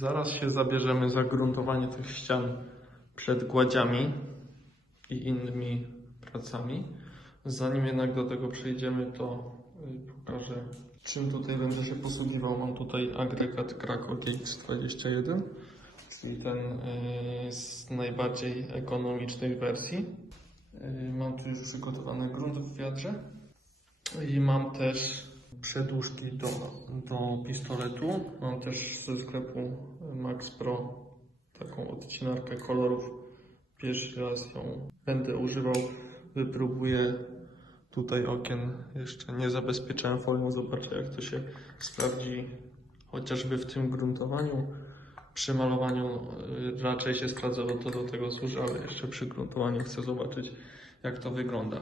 Zaraz się zabierzemy za gruntowanie tych ścian przed gładziami i innymi pracami. Zanim jednak do tego przejdziemy, to y, pokażę, czym tutaj będę się posługiwał. Mam tutaj agregat Krakow GX21, czyli ten y, z najbardziej ekonomicznych wersji. Y, Mam tu już przygotowany grunt w wiadrze i mam też przedłużki do, do pistoletu. Mam też ze sklepu Max Pro taką odcinarkę kolorów. Pierwszy raz ją będę używał, wypróbuję tutaj okien. Jeszcze nie zabezpieczałem folią, zobaczę jak to się sprawdzi chociażby w tym gruntowaniu. Przy malowaniu y, raczej się sprawdza, bo to do tego służy, ale jeszcze przy gruntowaniu chcę zobaczyć jak to wygląda.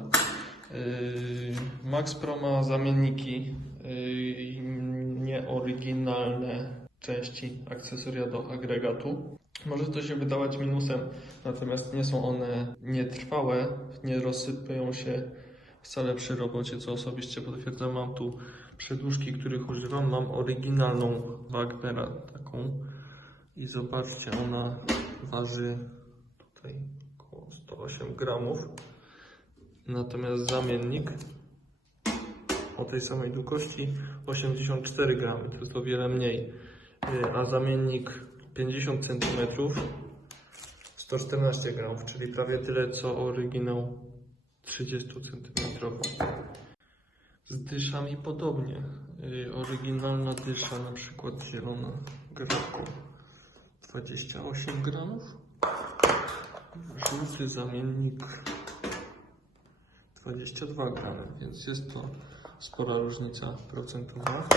Yy, Max Pro ma zamienniki yy, nieoryginalne części akcesoria do agregatu. Może to się wydawać minusem, natomiast nie są one nietrwałe, nie rozsypują się wcale przy robocie, co osobiście potwierdzam. Mam tu przedłużki, których używam. Mam oryginalną Wagnera taką i zobaczcie, ona waży tutaj około 108 gramów. Natomiast zamiennik o tej samej długości 84 gramy, to jest o wiele mniej. Yy, A zamiennik 50 cm 114 gramów, czyli prawie tyle co oryginał 30 cm. Z dyszami podobnie. Yy, Oryginalna dysza, na przykład zielona Graco 28 gramów. Żółty zamiennik 22 gramy, więc jest to spora różnica procentowa.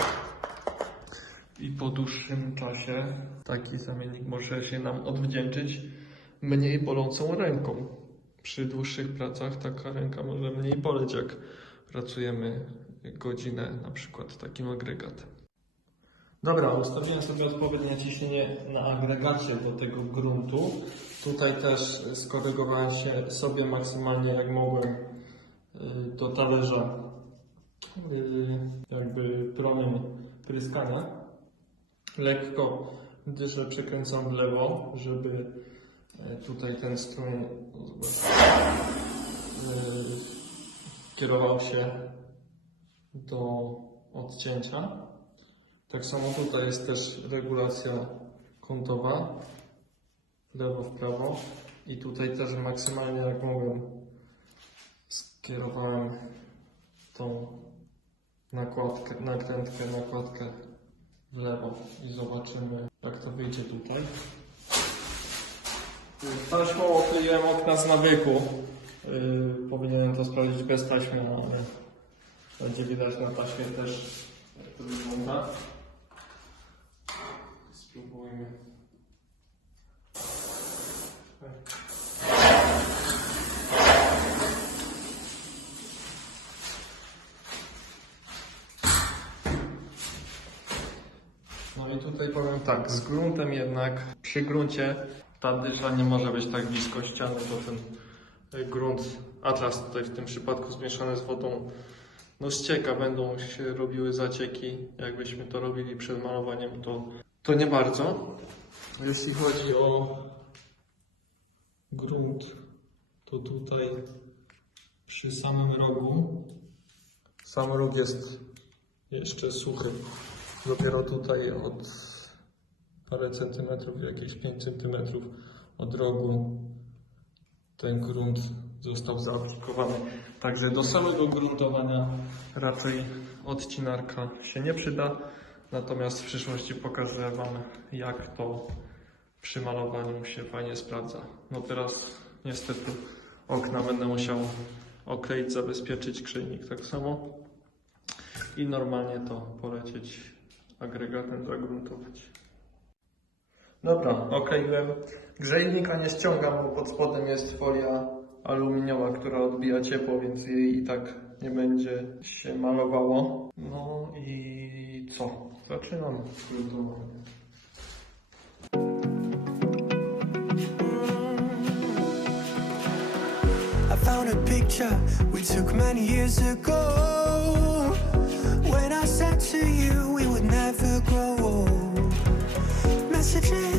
I po dłuższym czasie taki zamiennik może się nam odwdzięczyć mniej bolącą ręką. Przy dłuższych pracach taka ręka może mniej boleć, jak pracujemy godzinę na przykład takim agregatem. Dobra, ustawiłem sobie odpowiednie ciśnienie na agregacie do tego gruntu. Tutaj też skorygowałem się sobie maksymalnie jak mogłem do talerza y, jakby promem pryskania. Lekko dyszę przekręcam w lewo, żeby y, tutaj ten strumień y, kierował się do odcięcia. Tak samo tutaj jest też regulacja kątowa, lewo w prawo i tutaj też maksymalnie jak mogłem skierowałem tą nakładkę, nakrętkę, nakładkę w lewo i zobaczymy jak to wyjdzie tutaj. Taśmą okleiłem okna z nawyku. Yy, powinienem to sprawdzić bez taśmy, no ale będzie widać na taśmie też jak to wygląda. Spróbujmy. No i tutaj powiem tak, z gruntem jednak, przy gruncie ta dysza nie może być tak blisko ściany, bo ten y, grunt, atlas tutaj w tym przypadku zmieszany z wodą, no ścieka, będą się robiły zacieki, jakbyśmy to robili przed malowaniem, to, to nie bardzo. Jeśli chodzi o grunt, to tutaj przy samym rogu, sam róg jest jeszcze suchy. Dopiero tutaj od parę centymetrów, jakieś 5 centymetrów od rogu ten grunt został zaaplikowany. Także do samego gruntowania raczej odcinarka się nie przyda. Natomiast w przyszłości pokażę Wam, jak to przy malowaniu się fajnie sprawdza. No teraz niestety okna będę musiał okleić, zabezpieczyć grzejnik tak samo i normalnie to polecieć agregatem zagruntować. Dobra, okleiłem. Grzejnika nie ściągam, bo pod spodem jest folia aluminiowa, która odbija ciepło, więc jej i tak nie będzie się malowało. No i co? Zaczynamy gruntowanie. I found a picture we took many years ago. When I said to you messages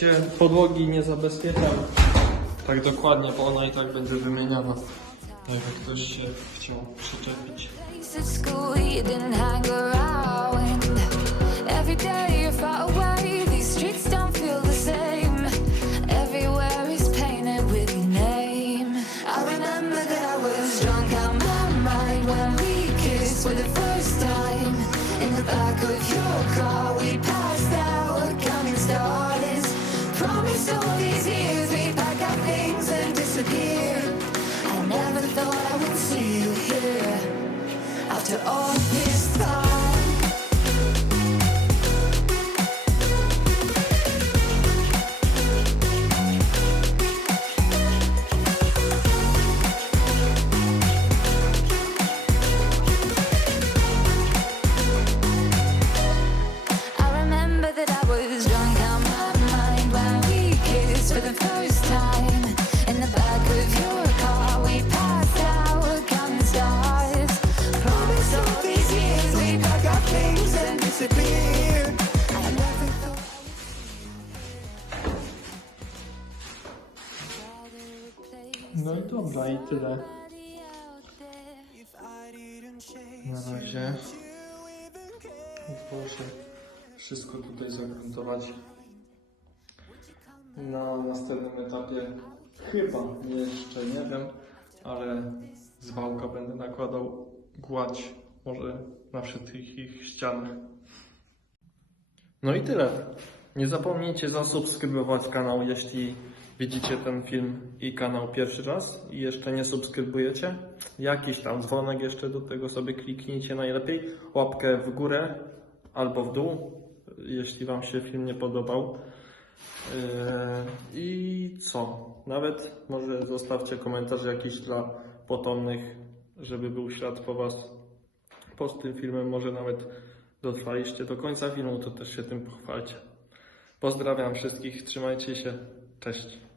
Słuchajcie, podłogi nie zabezpieczam tak dokładnie, bo ona i tak będzie wymieniana. Jakby ktoś się chciał przyczepić. After all this time. No i dobra, i tyle. Na razie. Proszę wszystko tutaj zagruntować. Na następnym etapie chyba jeszcze nie wiem, ale z wałka będę nakładał gładź może na wszystkich ich ścianach. No i tyle. Nie zapomnijcie zasubskrybować kanał, jeśli widzicie ten film i kanał pierwszy raz i jeszcze nie subskrybujecie. Jakiś tam dzwonek jeszcze do tego sobie kliknijcie najlepiej. Łapkę w górę albo w dół, jeśli Wam się film nie podobał. Yy, I co? Nawet może zostawcie komentarz jakiś dla potomnych, żeby był ślad po Was pod tym filmem. Może nawet dotrwaliście do końca filmu, to też się tym pochwalcie. Pozdrawiam wszystkich, trzymajcie się, cześć.